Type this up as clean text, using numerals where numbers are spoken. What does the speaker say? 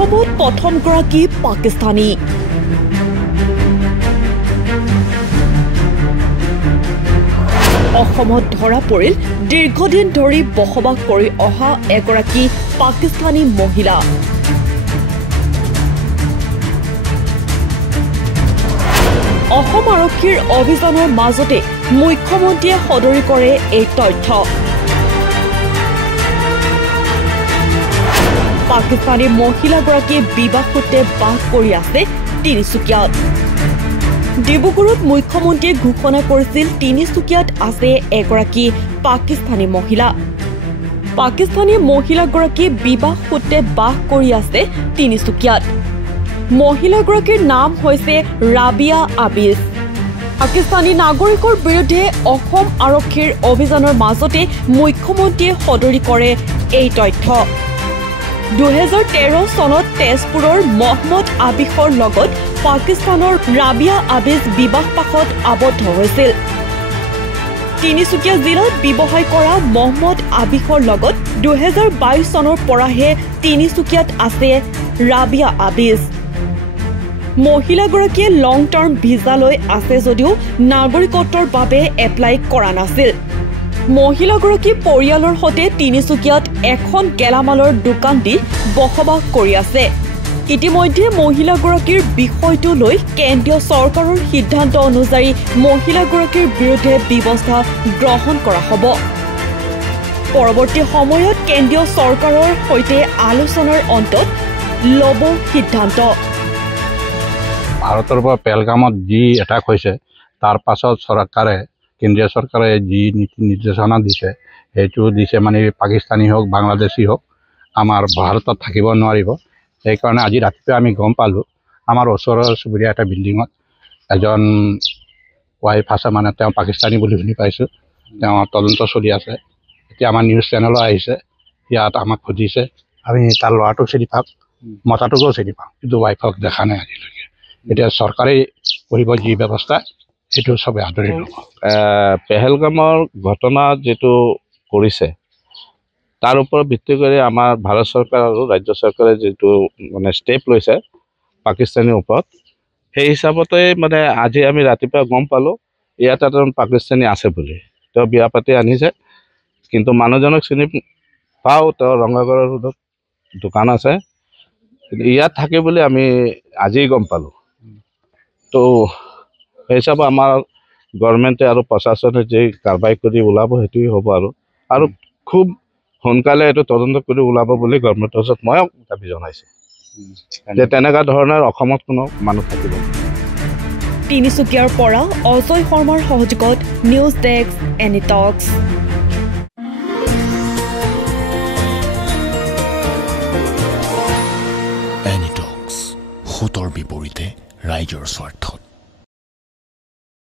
অসমত প্ৰথমগৰাকী পাকিস্তানী অসমত ধৰা পৰিল দীৰ্ঘদিন ধৰি বসবাস কৰি অহা এগৰাকী পাকিস্তানী মহিলা অসম আৰক্ষীৰ অভিযানৰ মাজতে মুখ্যমন্ত্ৰীয়ে সদৰি কৰে এই তথ্য পাকিস্তানী মহিলাগৰাকীয়ে বিবাহসূত্ৰে বাস কৰি আছে তিনিচুকীয়াত ডিব্ৰুগড়ত মুখ্যমন্ত্ৰীয়ে ঘোষণা কৰিছিল তিনিচুকীয়াত আছে এগৰাকী পাকিস্তানী মহিলা পাকিস্তানী মহিলাগৰাকী বিবাহসূত্ৰে বাস কৰি আছে তিনিচুকীয়াত মহিলাগৰাকীৰ নাম হৈছে ৰাবিয়া আবিজ পাকিস্তানী নাগৰিকৰ বিৰুদ্ধে অসম আৰক্ষীৰ অভিযানৰ মাজতে মুখ্যমন্ত্ৰীয়ে সদৰি কৰে এই তথ্য 2013 চনত তেজপুৰৰ মহম্মদ আবিখৰ লগত পাকিস্তানৰ ৰাবিয়া আবিজ বিবাহপাশত আবদ্ধ হৈছিল তিনিচুকীয়া জিলাত ব্যৱসায় কৰা মহম্মদ আবিখৰ লগত 2022 চনৰ পৰাহে তিনিচুকীয়াত আছে ৰাবিয়া আবিজ মহিলাগৰাকীয়ে লং টাৰ্ম ভিসা লৈ আছে যদিও নাগৰিকত্বৰ বাবে এপ্লাই কৰা নাছিল মহিলাগৰাকী পৰিয়ালৰ সৈতে তিনিচুকীয়াত এখন গেলামালৰ দোকান দি বসবাস কৰি আছে ইতিমধ্যে মহিলাগৰাকীৰ বিষয়টো লৈ কেন্দ্ৰীয় চৰকাৰৰ সিদ্ধান্ত অনুযায়ী মহিলাগৰাকীৰ বিৰুদ্ধে ব্যৱস্থা গ্ৰহণ কৰা হ'ব পৰৱৰ্তী সময়ত কেন্দ্ৰীয় চৰকাৰৰ সৈতে আলোচনাৰ অন্তত ল'ব সিদ্ধান্ত ভাৰতৰ পৰা পেলগামত যি এটাক হৈছে তাৰ পাছত চৰকাৰে কেন্দ্ৰীয় চৰকাৰে যি নীতি নিৰ্দেশনা দিছে সেইটো দিছে মানে পাকিস্তানী হোক বাংলাদেশী হোক আমাৰ ভাৰতত থাকিব নোৱাৰিব সেইকাৰণে আজি ৰাতিপুৱা আমি গম পালোঁ আমাৰ ওচৰৰ চুবুৰীয়া এটা বিল্ডিঙত এজন ৱাইফ আছে মানে তেওঁ পাকিস্তানী বুলি শুনি পাইছোঁ তেওঁ তদন্ত চলি আছে এতিয়া আমাৰ নিউজ চেনেলো আহিছে ইয়াত আমাক সুধিছে আমি তাৰ ল'ৰাটো চিনি পাওঁ মতাটোকো চিনি পাওঁ কিন্তু ৱাইফক দেখা নাই আজিলৈকে এতিয়া চৰকাৰে কৰিব যি ব্যৱস্থা সেইটো সবে আদৰি ল'ব পেহেলগামৰ ঘটনা যেটো কৰিছে তাৰ ওপৰত ভিত্তি কৰি আমাৰ ভাৰত চৰকাৰ আৰু ৰাজ্য চৰকাৰে যেটো মানে ষ্টেপ লৈছে পাকিস্তানীৰ ওপৰত সেই হিচাপতে মানে আজি আমি ৰাতিপুৱা গম পালোঁ ইয়াত এজন পাকিস্তানী আছে বুলি তেওঁ বিয়া পাতি আনিছে কিন্তু মানুহজনক চিনি পাওঁ তেওঁ ৰঙাগড়ৰ ৰোডত দোকান আছে ইয়াত থাকে বুলি আমি আজি গম পালোঁ তো সেই হিচাপে আমাৰ গভৰ্ণমেণ্টে আৰু প্ৰশাসনে যে কাৰ্যবাহী কৰি ওলাব সেইটোৱে হ'ব আৰু খুব সোনকালে এইটো তদন্ত কৰি ওলাব বুলি গভৰ্ণমেণ্টৰ ওচৰত মই দাবী জনাইছোঁ যে তেনেকুৱা ধৰণৰ অসমত কোনো মানুহ থাকিব তিনিচুকীয়াৰ পৰা অজয় শৰ্মাৰ সহযোগত নিউজ ডেস্ক এনি টক্স এনি টক্স হুতৰ বিপৰীতে ৰাইজৰ স্বাৰ্থ